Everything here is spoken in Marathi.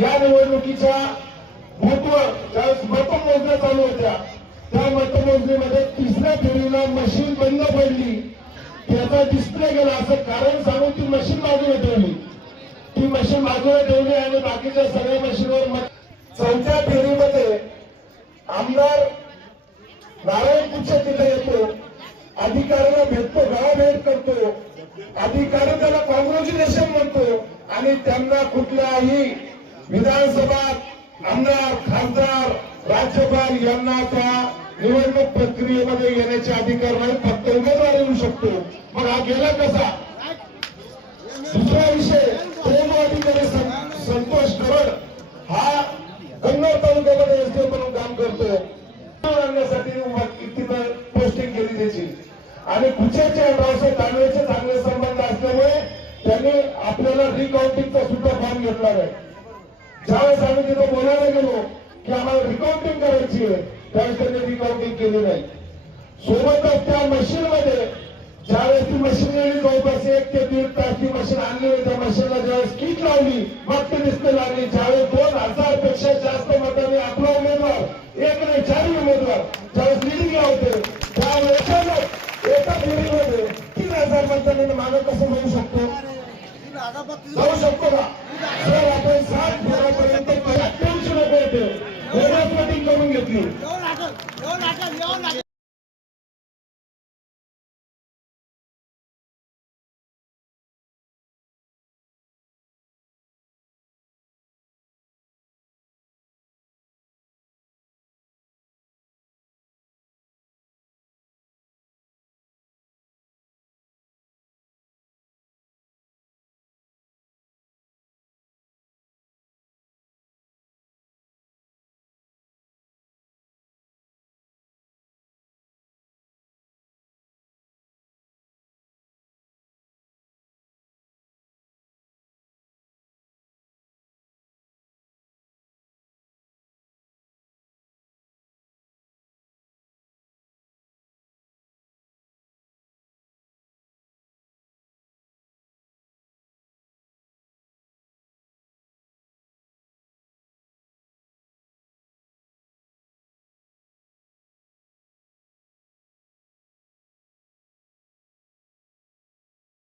या निवडणुकीच्या महत्त्व ज्यावेळेस मतमोजण्या चालू होत्या त्या मतमोजणीमध्ये तिसऱ्या फेरीला मशीन बंद पडली. त्याचा डिस्प्ले गेला. असं कारण सांगून ती मशीन बाजूला ठेवली. ती मशीन बाजूला ठेवली आणि बाकीच्या सगळ्या मशीनवर मत चौथ्या फेरीमध्ये आमदार नारायण कुच्छ तिथे येतो. अधिकाऱ्याला भेटतो भेट करतो. अधिकारी त्याला कॉंग्रॅच्युलेशन म्हणतो. आणि त्यांना कुठल्याही विधानसभा आमदार खासदार राज्यपाल यांना त्या निवडणूक प्रक्रियेमध्ये येण्याचे अधिकार नाही फक्त उमेदवार येऊ शकतो. मग हा गेला कसा? दुसरा विषय प्रेम अधिकारी संतोष करड हा कन्नड तालुक्यामध्ये एसडीओ म्हणून काम करतो. आणण्यासाठी तिथं पोस्टिंग केली त्याची. आणि कुचेचे अठराशे दानवेचे चांगले संबंध असल्यामुळे त्यांनी आपल्याला रिकाउंटिंगचा सुद्धा फॉर्म घेतला नाही. ज्यावेळेस आम्ही तिथं बोलायला गेलो की आम्हाला रिकाउंटिंग करायची आहे त्यावेळेस त्यांनी रिकाउंटिंग केली नाही. सोबतच त्या मशीन मध्ये ज्यावेळेस ती मशीन गेली जवळपास एक ते दीड तास ती मशीन आणली त्या मशीनला ज्यावेळेस किट लावली मग ते दिसते लागली. ज्यावेळेस जाऊ शकतो का? जर आपण सात फेऱ्यापर्यंत अठ्ठ्याऐंशी लोक होते बोनस मीटिंग करून घेतली.